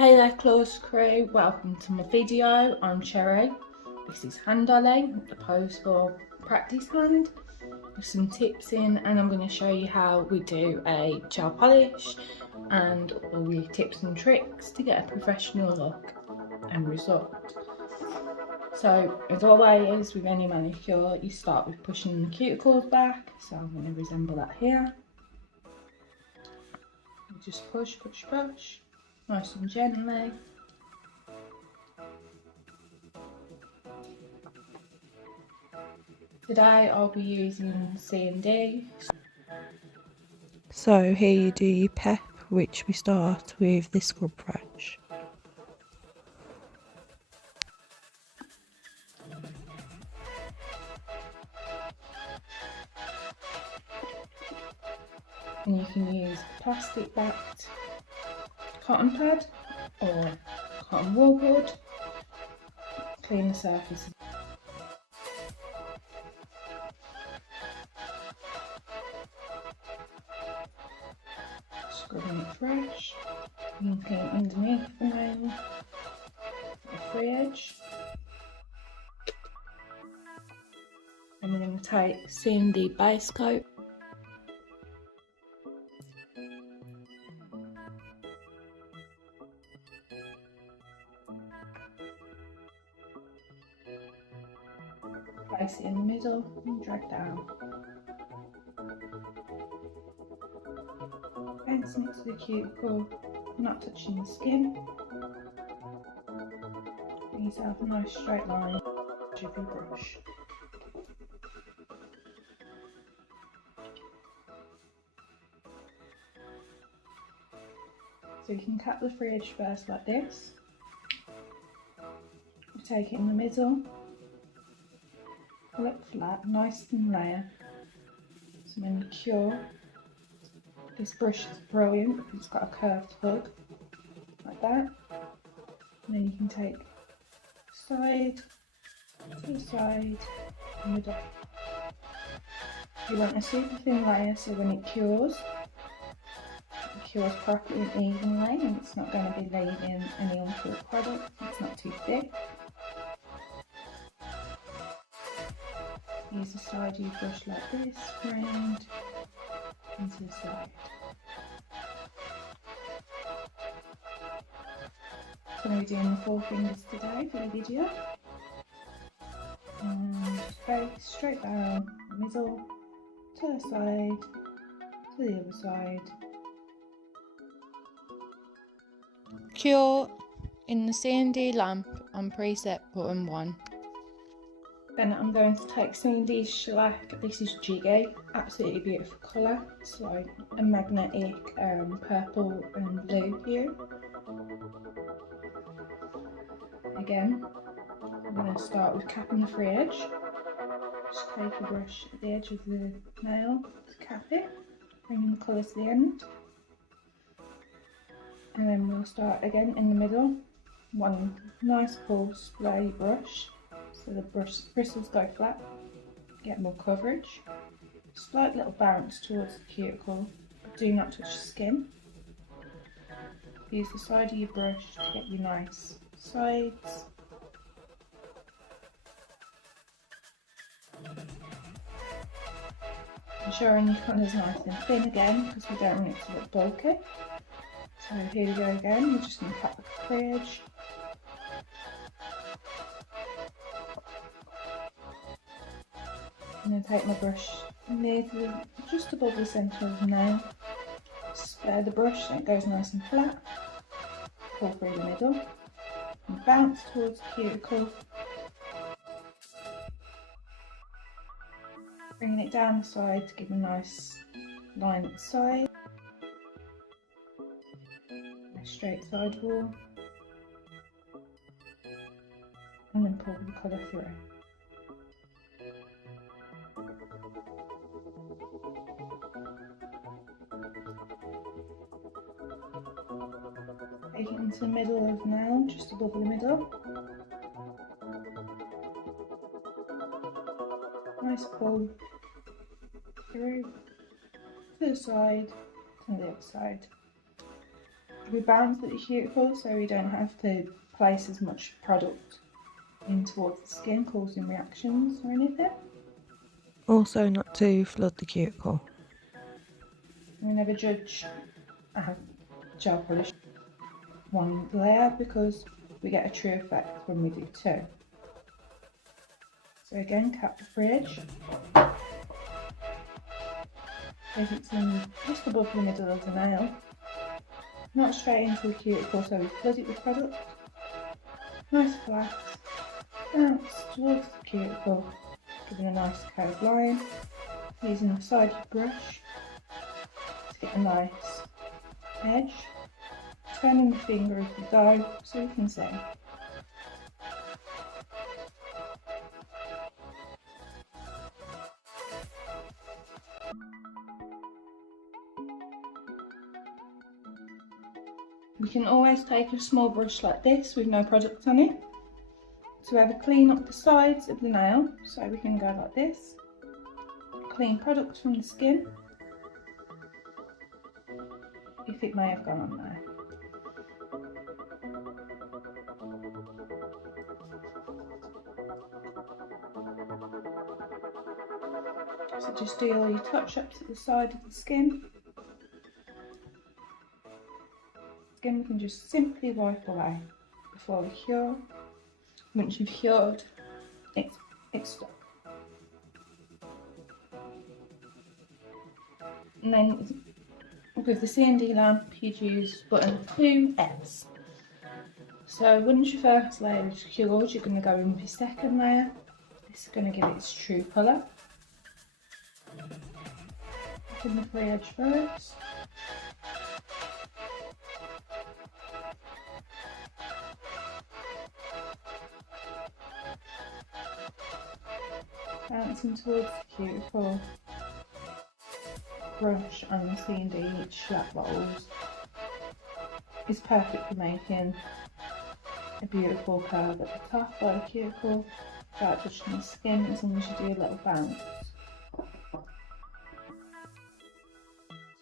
Hey there Claws crew, welcome to my video. I'm Cherry. This is handolly, the poseable practice hand, with some tips in, and I'm going to show you how we do a gel polish and all the tips and tricks to get a professional look and result. So as always with any manicure, you start with pushing the cuticles back, so I'm going to resemble that here. You just push, push, push. Nice and gently. Today I'll be using CND. So here you do your pep, which we start with the Scrubfresh. And you can use plastic backed cotton pad or cotton wool board. Clean the surface. Scrubbing it fresh. You can clean underneath the nail, the free edge. And we're going to take CND Base Coat. Place it in the middle and drag down. Bouncing it to the cuticle, not touching the skin. Give yourself a nice straight line with your brush. So you can cut the free edge first like this. You take it in the middle. Pull it flat, nice thin layer. So when you cure, this brush is brilliant because it's got a curved hook, like that. And then you can take side to the side, middle. You want a super thin layer so when it cures properly and evenly, and it's not going to be leaving any uncured product. It's not too thick. Use the side of your brush like this, round into the side. So I'm going to be doing the 4 fingers today for the video. And just go straight down the middle, to the side, to the other side. Cure in the CND lamp on preset button 1. Then I'm going to take CND Shellac, this is JIGGY, absolutely beautiful colour. It's like a magnetic purple and blue hue. Again, I'm going to start with capping the free edge. Just take a brush at the edge of the nail to cap it, bringing the colour to the end. And then we'll start again in the middle. One nice full spray brush. So the bristles go flat, get more coverage. Slight little bounce towards the cuticle, but do not touch the skin. Use the side of your brush to get your nice sides. Ensuring your colour's nice and thin again because we don't want it to look bulky. So here we go again, we're just going to cut the free edge. I'm going to take my brush near to just above the centre of the nail, spare the brush so it goes nice and flat, pull through the middle, and bounce towards the cuticle, bringing it down the side to give a nice line at the side, a straight side wall, and then pull the colour through. Take it into the middle of the nail, just above the middle. Nice pull through to the side, to the other side. we bounce at the cuticle so we don't have to place as much product in towards the skin, causing reactions or anything. Also not to flood the cuticle. We never judge gel polish one layer because we get a true effect when we do two. So again, cap the fridge. If it's in just above the middle of the nail, not straight into the cuticle, so we flood it with product. Nice flat, bounce towards the cuticle, giving a nice curved line, using the side of the brush to get a nice edge, turning the finger as we go so you can see. We can always take a small brush like this with no product on it to either clean up the sides of the nail, so we can go like this, clean product from the skin if it may have gone on there. So just do all your touch ups at the side of the skin. Skin we can just simply wipe away before we cure. Once you've cured, it's done. And then with the CND lamp, you'd use button 2S. So once your first layer is cured, you're going to go in with your second layer. This is going to give it its true colour. Open the free edge first. Bouncing towards the cuticle, brush on the CND Shellac bowls is perfect for making a beautiful curve at the top by the cuticle without touching the skin, as long as you do a little bounce.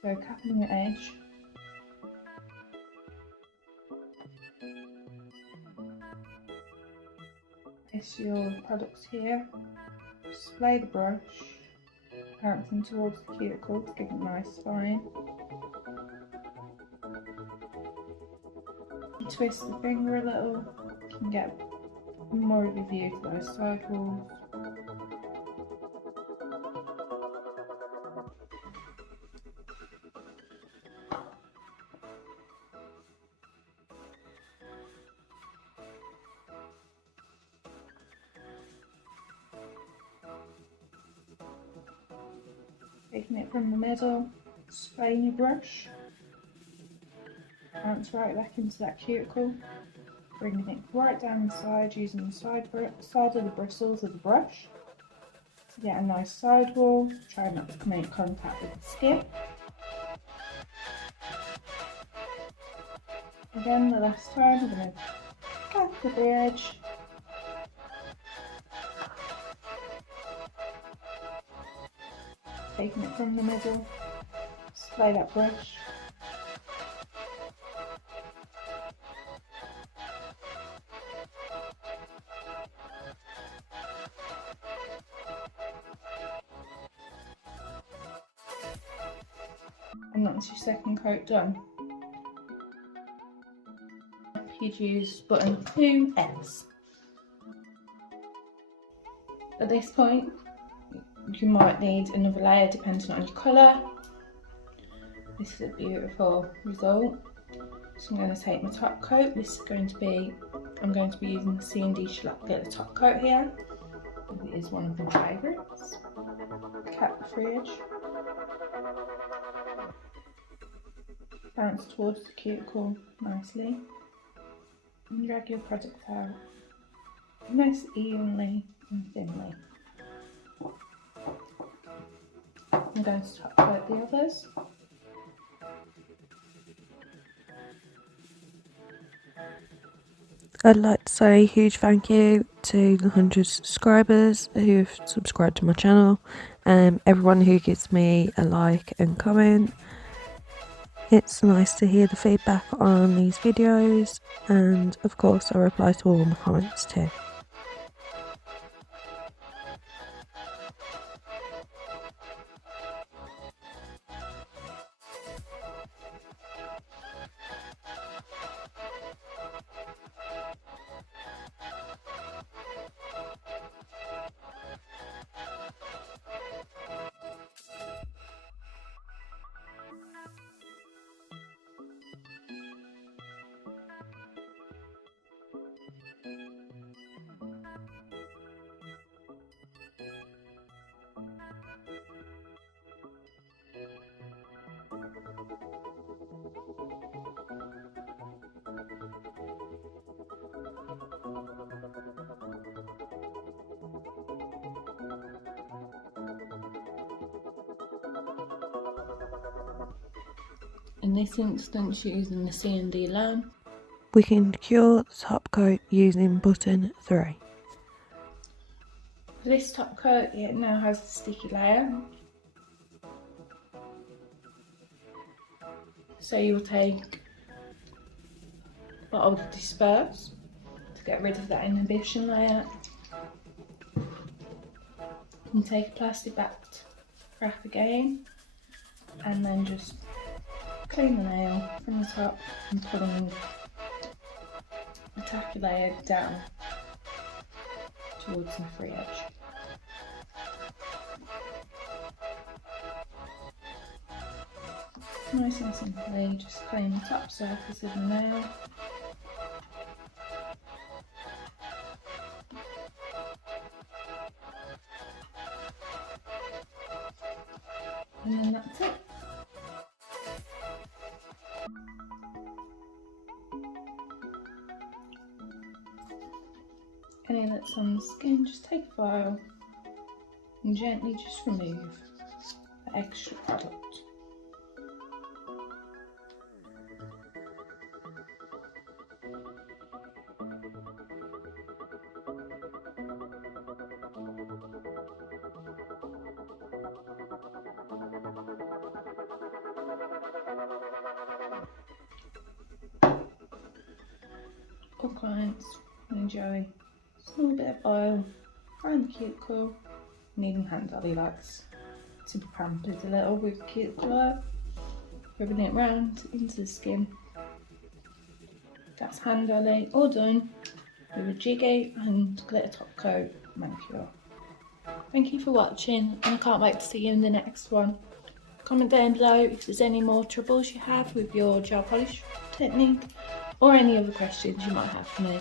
So capping the edge. Place your products here. Display the brush, bouncing towards the cuticle to give it a nice line. Twist the finger a little, you can get more of a view for those side walls. Taking it from the middle, spraying your brush, bounce right back into that cuticle, bringing it right down the side using the side of the bristles of the brush to get a nice side wall. Try not to make contact with the skin. Again, the last time we're going to cap the edge. Taking it from the middle, display that brush. And that's your second coat done. You'd use button 2S. At this point, you might need another layer depending on your colour. This is a beautiful result. So I'm going to take my top coat. I'm going to be using the CND Shellac Glitter Top Coat here. It is one of my favourites. Cap the fridge. Bounce towards the cuticle nicely. And drag your product out nice evenly and thinly. I'm going to top coat the others. I'd like to say a huge thank you to the 100 subscribers who've subscribed to my channel, everyone who gives me a like and comment. It's nice to hear the feedback on these videos, and of course I reply to all my comments too. In this instance, using the CND loam. We can cure the top coat using button 3. For this top coat, it now has a sticky layer. So you'll take a bottle of D.sperse to get rid of that inhibition layer. And take a plastic backed wrap again, and then just clean the nail from the top and pulling the tacky layer down towards the free edge. Nice and simply, just clean the top surface of the nail. And then that's it. Any that's on the skin, just take a file and gently just remove the extra product. All clients enjoy a small bit of oil around the cuticle, needing handolly likes to be pampered a little with cuticle oil, rubbing it round into the skin. That's handolly all done with a JIGGY and Glitter Top Coat manicure. Thank you for watching, and I can't wait to see you in the next one. Comment down below if there's any more troubles you have with your gel polish technique, or any other questions you might have for me.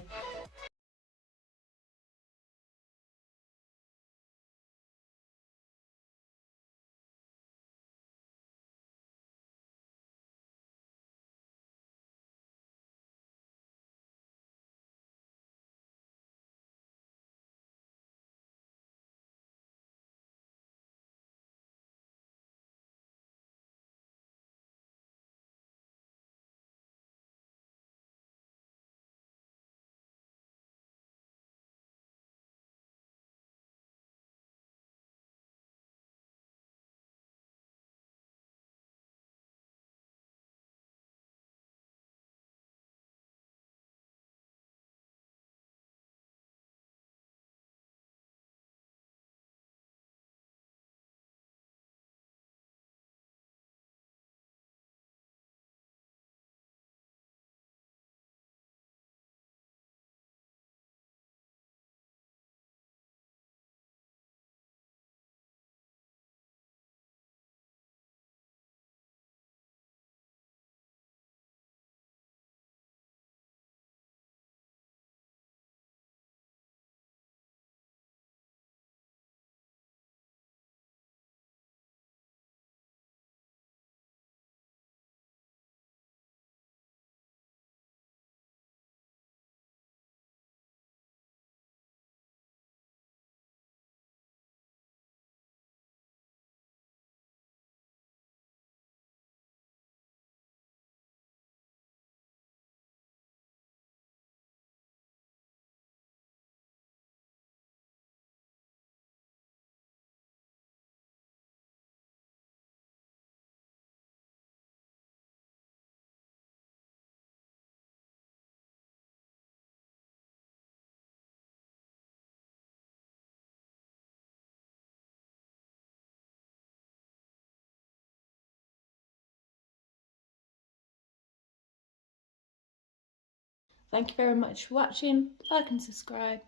Thank you very much for watching. Like and subscribe,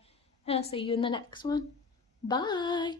and I'll see you in the next one. Bye!